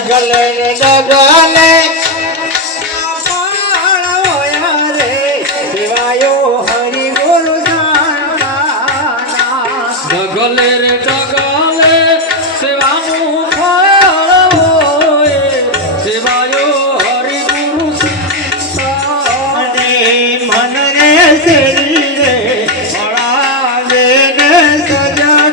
ડગલે ડગલે શિવાયો હરિ ગુરુ ડગલે રે ડગલે સેવાનું ફળ હોય શિવાયો હરિ ગુરુ મન રે શરીરે મળાવે ને સજના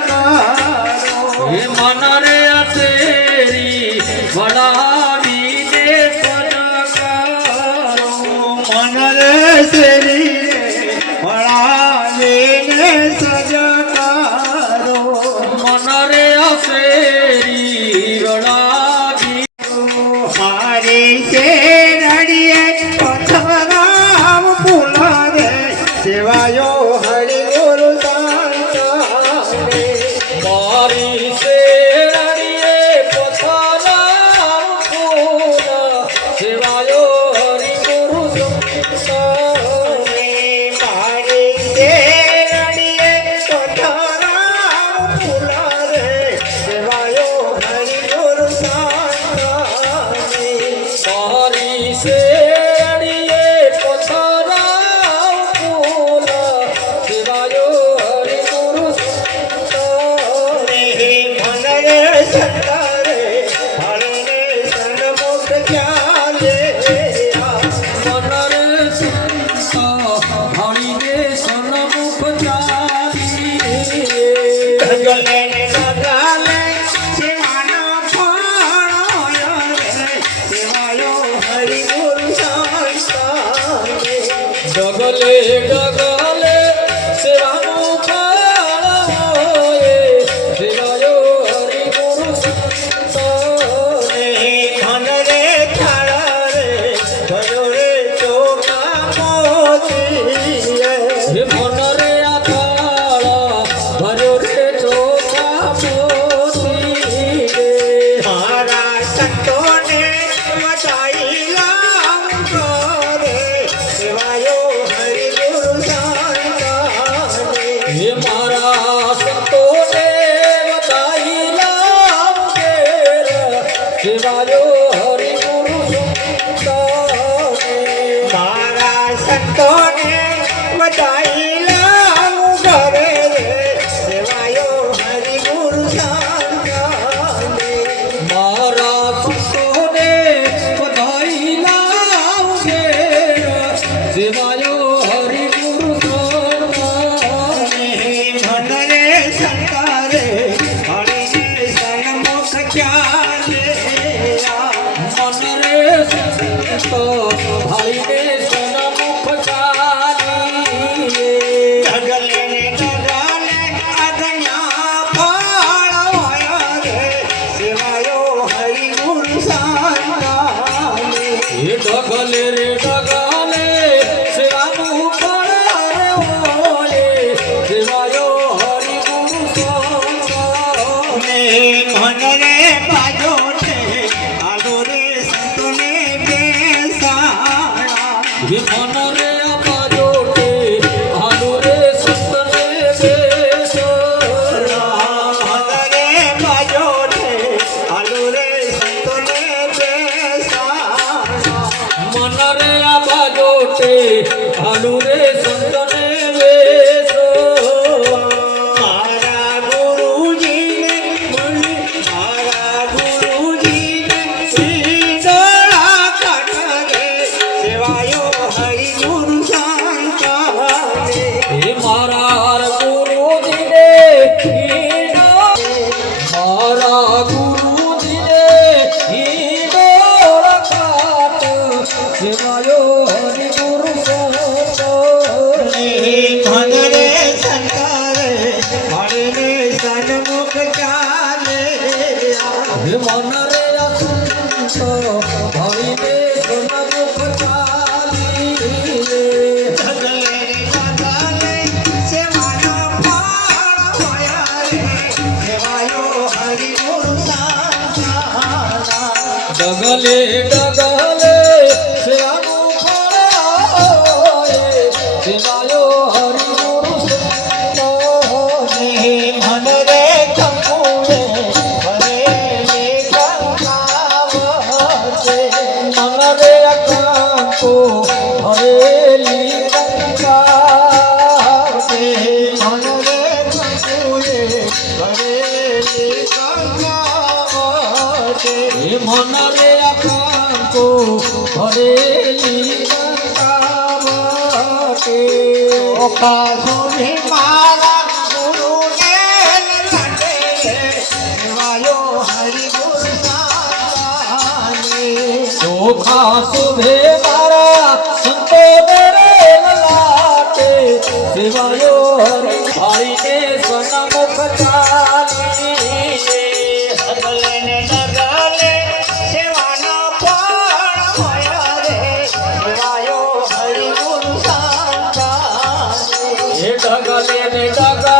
મારી શેરડીએ પથરા ફૂલ સેવાયો હરિ ગુરુ સંતાને મારી શેરડીએ પથરા ફૂલ રે સેવાયો હરિ ગુરુ સંતાને મારી શેરડીએ પથરા ફૂલ સેવાયો હરિ ગુરુ સંતાને મનરે સંતારે હરને સન્મુખ ચાલે મનરે સંતા હરિને સન્મુખ ચાલી ગગલે ને ગગલે સેવાના ફાળો રે સેવાયો હરિ ગુરુ સંતાને ડગલે ડગલે સેવાનું ફળ હોય સેવાયો હરિ ગુરુ સંતાને ધનરે થાળા રે ભજો રે ચોખા મોતી હે મન રે આથાળા ભર્યો રે ચોખા મોતી રે મારા સંતોને મચાઈ લાવ કરે સેવાયો હરિ ગુરુ સંતાને હે મારા સંતોને બતાઈ લાવજે સેવાયો હરિ ગુરુ સંતાને મારા સંતોને મચાઈ લાવ કરે સેવાયો હરિ ગુરુ સંતાને મારા સંતોને બતાઈ લાવજે સેવાયો હરિ ગુરુ સંતાને મનરે સંતારે હરિને સન્મુખ ચાલે મન રે સંતો ભાઈને સન્મુખ ચાલીએ ગગલે ને ગગલે અગન્યા ફાળ હોય રે સેવાયો હરિ ગુરુ સંતાને એ ડગલે રે ડગલે સેવાનું ફળ રે હોય સેવાયો હરિ ગુરુ સંતાને મનરે બાજો છે આલો રે સંતોને બેસાડા હે મન રે અપાજોટે હાલો રે સંતને બેસોડા મનરે બાજો છે આલો રે સંતોને બેસાડા મન રે અપાજોટે હાલો રે સંતને બેસોડા મારા ગુરુજીને મળી મારા ગુરુજીને ઈંડોળા કાઢે સેવાયો હરિ ગુરુ સંતાને હે મારા ગુરુજીને મારા ગુરુજીને ઈડોળખાટ સેવાયો હરિ ગુરુ સંતાને મનરે સંતારે હરિને સન્મુખ ચાલે હે મન રે અસંતો હરિને સન્મુખ ચાલી ગગલે ને ગગલે સેવાના ફાળ હોય રે સેવાયો હરિ ગુરુ સંતાના ડગલે ડગલે સેવાનું ફળ હોય સેવાયો હરિ ગુરુ સંતાને મનરે કંકુએ ભરેલી ગંગાવતે મન રે અકાંતો હરેલી ગંગાવતે મનરે કંકુએ ભરેલી ગંગાવતે હે મન રે અકાંતો હરેલી ગંગાવતે ઓખા સુધી મારા ગુરુને લટે સેવાયો હરિ ગુરુ સંતાને ચોખા શુભે મારા સંતોને રે લાટે સેવાયો હરિ ભાઈને સન્મુખ ચાલીએ ગગલે ને ગગલે સેવાના ફળ હોય રે સેવાયો હરિ ગુરુ સંતાને એ ડગલે ને ડગલે